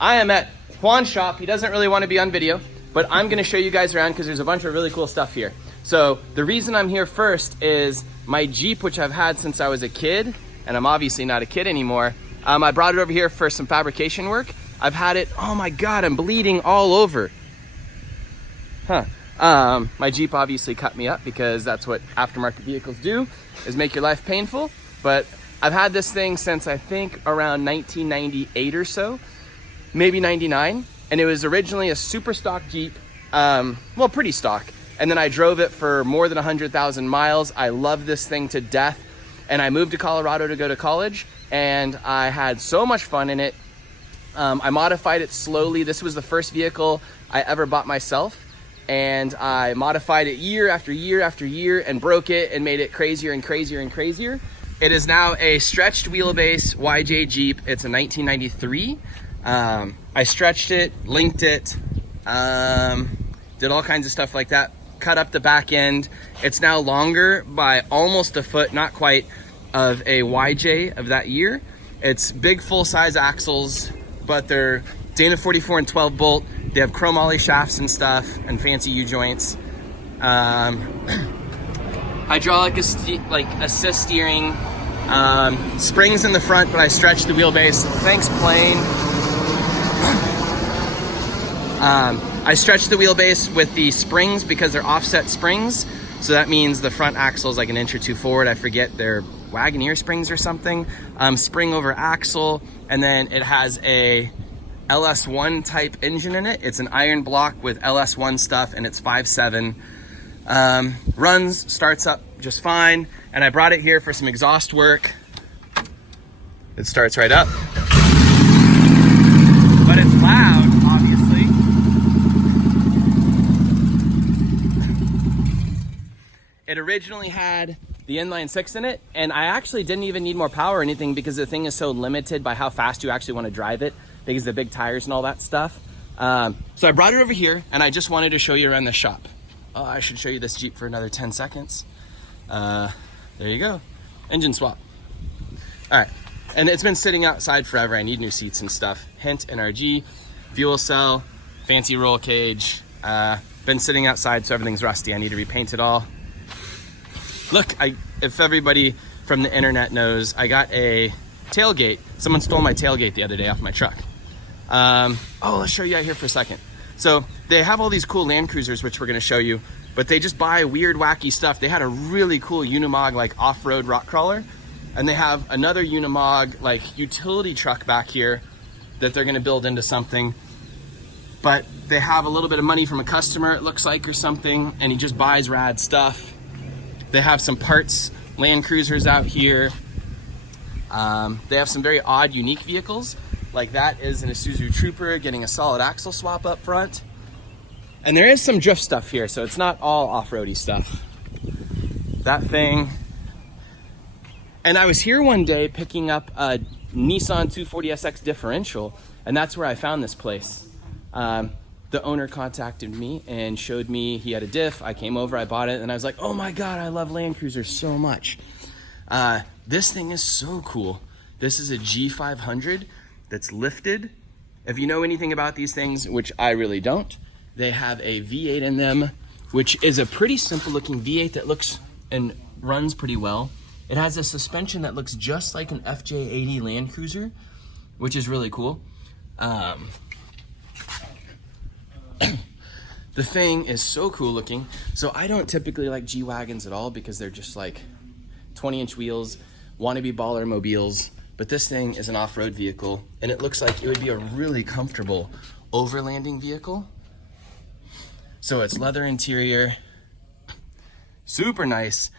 I am at Juan's shop. He doesn't really want to be on video, but I'm going to show you guys around because there's a bunch of really cool stuff here. So the reason I'm here first is my Jeep, which I've had since I was a kid, and I'm obviously not a kid anymore. I brought it over here for some fabrication work. I've had it, oh my God, I'm bleeding all over. My Jeep obviously cut me up because that's what aftermarket vehicles do, is make your life painful. But I've had this thing since I think around 1998 or so, maybe 99. And it was originally a super stock Jeep, well, pretty stock. And then I drove it for more than 100,000 miles. I love this thing to death. And I moved to Colorado to go to college, and I had so much fun in it. I modified it slowly. This was the first vehicle I ever bought myself. And I modified it year after year after year and broke it and made it crazier and crazier and crazier. It is now a stretched wheelbase YJ Jeep. It's a 1993. I stretched it, linked it, did all kinds of stuff like that. Cut up the back end. It's now longer by almost a foot, not quite, of a YJ of that year. It's big full-size axles, but they're Dana 44 and 12 bolt. They have chrome ollie shafts and stuff and fancy U-joints. Hydraulic assist steering. Springs in the front, but I stretched the wheelbase. Thanks, plane. I stretched the wheelbase with the springs because they're offset springs. So that means the front axle is like an inch or two forward. I forget, they're Wagoneer springs or something. Spring over axle. And then it has a LS1 type engine in it. It's an iron block with LS1 stuff, and it's 5.7. Runs, starts up just fine. And I brought it here for some exhaust work. It starts right up. But it's loud, obviously. It originally had the inline six in it, and I actually didn't even need more power or anything because the thing is so limited by how fast you actually want to drive it because of the big tires and all that stuff. So I brought it over here, and I just wanted to show you around the shop. Oh, I should show you this Jeep for another 10 seconds. There you go. Engine swap. All right. And it's been sitting outside forever. I need new seats and stuff. Hint, NRG, fuel cell, fancy roll cage. Been sitting outside, so everything's rusty. I need to repaint it all. Look, if everybody from the internet knows, I got a tailgate. Someone stole my tailgate the other day off my truck. Let's show you out here for a second. So they have all these cool Landcruisers, which we're gonna show you, but they just buy weird, wacky stuff. They had a really cool Unimog, like off-road rock crawler, and they have another Unimog, like utility truck back here that they're gonna build into something. But they have a little bit of money from a customer, it looks like, or something, and he just buys rad stuff. They have some parts, Landcruisers out here. They have some very odd, unique vehicles. Like that is an Isuzu Trooper getting a solid axle swap up front. And there is some drift stuff here, so it's not all off-roady stuff. That thing. And I was here one day picking up a Nissan 240SX differential, and that's where I found this place. The owner contacted me and showed me he had a diff. I came over, I bought it, and I was like, oh my God, I love Landcruiser so much. This thing is so cool. This is a G500 that's lifted. If you know anything about these things, which I really don't, they have a V8 in them, which is a pretty simple looking V8 that looks and runs pretty well. It has a suspension that looks just like an FJ80 Landcruiser, which is really cool. The thing is so cool looking. So I don't typically like G-Wagons at all because they're just like 20-inch wheels, wannabe baller mobiles. But this thing is an off-road vehicle, and it looks like it would be a really comfortable overlanding vehicle. So it's leather interior, super nice.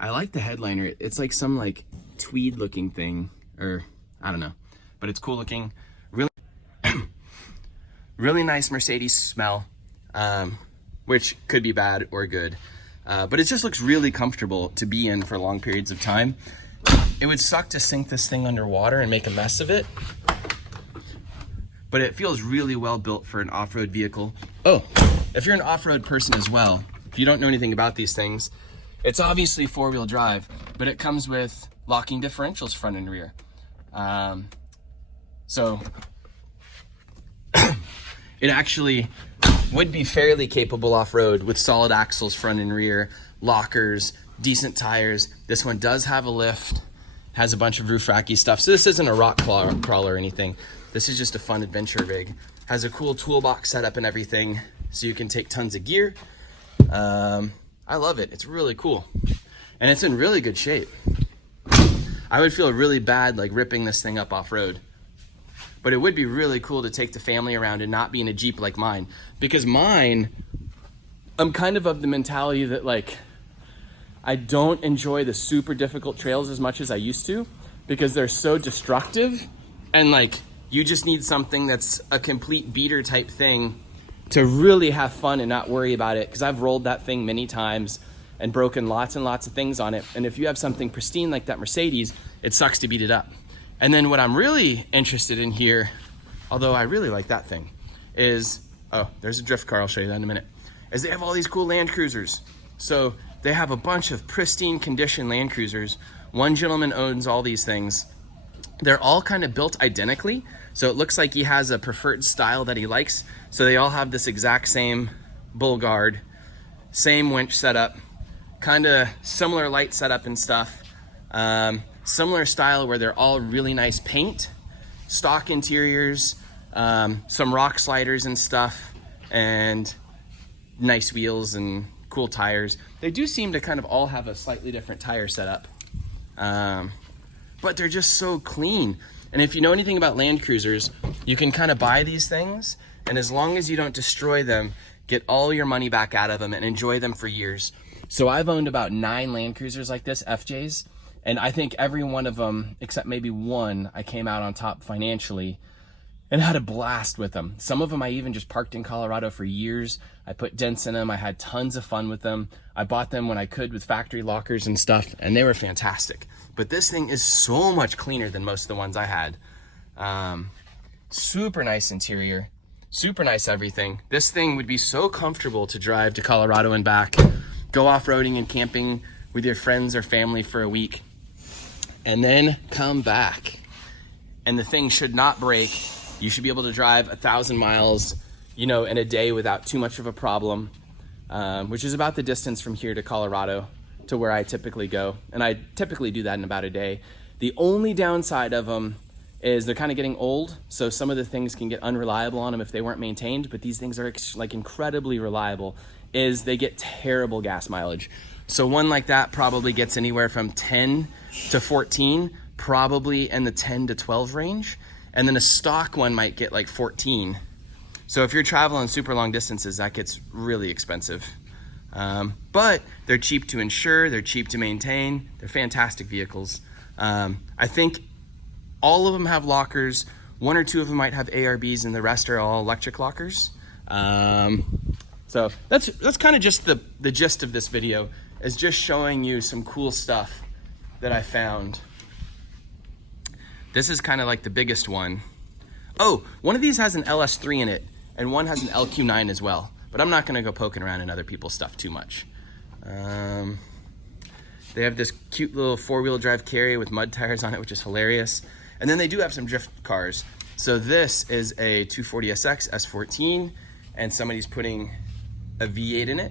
I like the headliner. It's like some like tweed looking thing, or I don't know, but it's cool looking. Really, really nice Mercedes smell, which could be bad or good. But it just looks really comfortable to be in for long periods of time. It would suck to sink this thing underwater and make a mess of it, but it feels really well built for an off-road vehicle. Oh, if you're an off-road person as well, if you don't know anything about these things, it's obviously four-wheel drive, but it comes with locking differentials front and rear. So it actually would be fairly capable off-road with solid axles front and rear, lockers, decent tires. This one does have a lift, has a bunch of roof racky stuff. So this isn't a rock crawler or anything. This is just a fun adventure rig. Has a cool toolbox setup and everything, so you can take tons of gear. I love it. It's really cool. And it's in really good shape. I would feel really bad like ripping this thing up off-road. But it would be really cool to take the family around and not be in a Jeep like mine. Because mine, I'm kind of the mentality that like, I don't enjoy the super difficult trails as much as I used to, because they're so destructive. And like, you just need something that's a complete beater type thing to really have fun and not worry about it. Because I've rolled that thing many times and broken lots and lots of things on it. And if you have something pristine like that Mercedes, it sucks to beat it up. And then what I'm really interested in here, although I really like that thing, is, oh, there's a drift car, I'll show you that in a minute, is they have all these cool Landcruisers. So they have a bunch of pristine condition Landcruisers. One gentleman owns all these things. They're all kind of built identically. So it looks like he has a preferred style that he likes. So they all have this exact same bull guard, same winch setup, kind of similar light setup and stuff. Similar style where they're all really nice paint, stock interiors, some rock sliders and stuff, and nice wheels and cool tires. They do seem to kind of all have a slightly different tire setup, but they're just so clean. And if you know anything about Landcruisers, you can kind of buy these things, and as long as you don't destroy them, get all your money back out of them and enjoy them for years. So I've owned about 9 Landcruisers like this, FJs, and I think every one of them, except maybe one, I came out on top financially and had a blast with them. Some of them I even just parked in Colorado for years. I put dents in them. I had tons of fun with them. I bought them when I could with factory lockers and stuff, and they were fantastic. But this thing is so much cleaner than most of the ones I had. Super nice interior, super nice everything. This thing would be so comfortable to drive to Colorado and back, go off-roading and camping with your friends or family for a week, and then come back. And the thing should not break. You should be able to drive 1,000 miles, you know, in a day without too much of a problem, which is about the distance from here to Colorado to where I typically go. And I typically do that in about a day. The only downside of them is they're kind of getting old. So some of the things can get unreliable on them if they weren't maintained, but these things are like incredibly reliable, is they get terrible gas mileage. So one like that probably gets anywhere from 10 to 14, probably in the 10 to 12 range. And then a stock one might get like 14. So if you're traveling super long distances, that gets really expensive. But they're cheap to insure, they're cheap to maintain, they're fantastic vehicles. I think all of them have lockers. 1 or 2 of them might have ARBs, and the rest are all electric lockers. So that's kind of just the gist of this video, is just showing you some cool stuff that I found. This is kind of like the biggest one. Oh, one of these has an LS3 in it, and one has an LQ9 as well. But I'm not gonna go poking around in other people's stuff too much. They have this cute little 4-wheel drive Carry with mud tires on it, which is hilarious. And then they do have some drift cars. So this is a 240SX S14, and somebody's putting a V8 in it,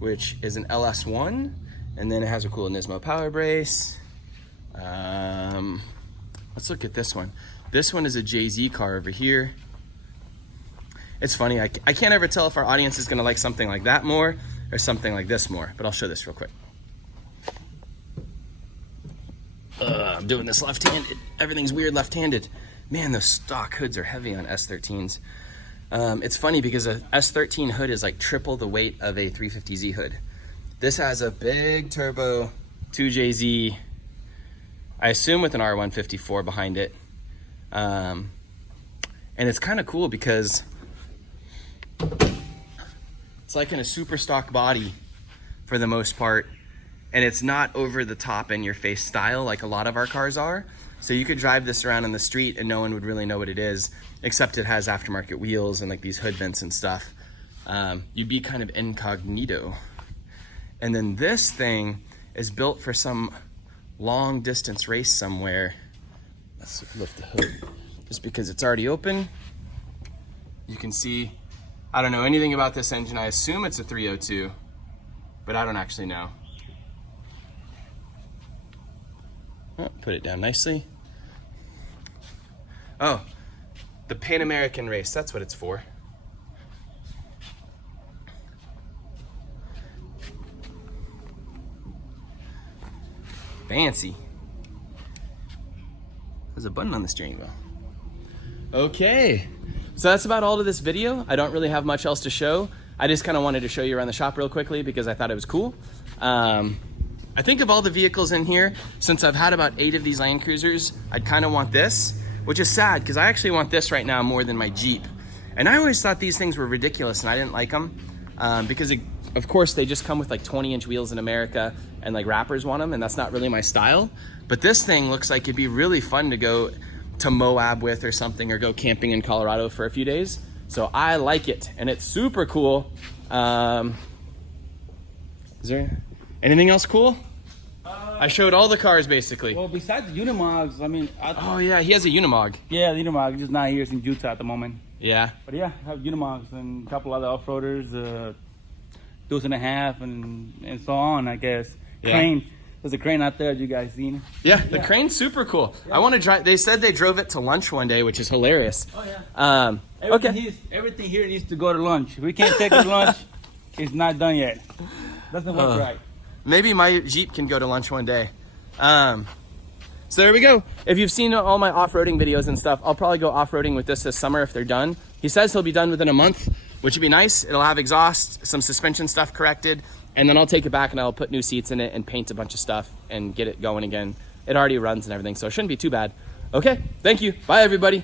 which is an LS1. And then it has a cool Nismo power brace. Let's look at this one. This one is a JZ car over here. It's funny, I can't ever tell if our audience is gonna like something like that more or something like this more, but I'll show this real quick. I'm doing this left-handed. Everything's weird left-handed. Man, those stock hoods are heavy on S13s. It's funny because a S13 hood is like triple the weight of a 350Z hood. This has a big turbo 2JZ, I assume with an R154 behind it. And it's kind of cool because it's like in a super stock body for the most part, and it's not over the top in your face style like a lot of our cars are. So you could drive this around on the street and no one would really know what it is, except it has aftermarket wheels and like these hood vents and stuff. You'd be kind of incognito. And then this thing is built for some long distance race somewhere. Let's lift the hood. Just because it's already open, you can see I don't know anything about this engine. I assume it's a 302, but I don't actually know. Oh, put it down nicely. Oh, the Pan American race, that's what it's for. Fancy. There's a button on the steering wheel. Okay, so that's about all to this video. I don't really have much else to show. I just kind of wanted to show you around the shop real quickly because I thought it was cool. I think of all the vehicles in here, since I've had about 8 of these Land Cruisers, I'd kind of want this, which is sad because I actually want this right now more than my Jeep. And I always thought these things were ridiculous and I didn't like them because of course they just come with like 20-inch wheels in America and like rappers want them, and that's not really my style. But this thing looks like it'd be really fun to go to Moab with or something, or go camping in Colorado for a few days. So I like it and it's super cool. Is there anything else cool? I showed all the cars basically. Well, besides the Unimogs, I mean... Oh yeah, he has a Unimog. Yeah, the Unimog, just not here, it's in Utah at the moment. Yeah. But yeah, I have Unimogs and a couple other off-roaders, Deuce and a Half and so on, I guess. Yeah. Crane. There's a crane out there, you guys seen? Yeah, the crane's super cool. Yeah. I want to drive. They said they drove it to lunch one day, which is hilarious. Oh yeah. Okay. Everything here needs to go to lunch. We can't take it to lunch. It's not done yet. Doesn't work right. Maybe my Jeep can go to lunch one day. So there we go. If you've seen all my off-roading videos and stuff, I'll probably go off-roading with this summer if they're done. He says he'll be done within a month, which would be nice. It'll have exhaust, some suspension stuff corrected, and then I'll take it back and I'll put new seats in it and paint a bunch of stuff and get it going again. It already runs and everything, so it shouldn't be too bad. Okay, thank you. Bye, everybody.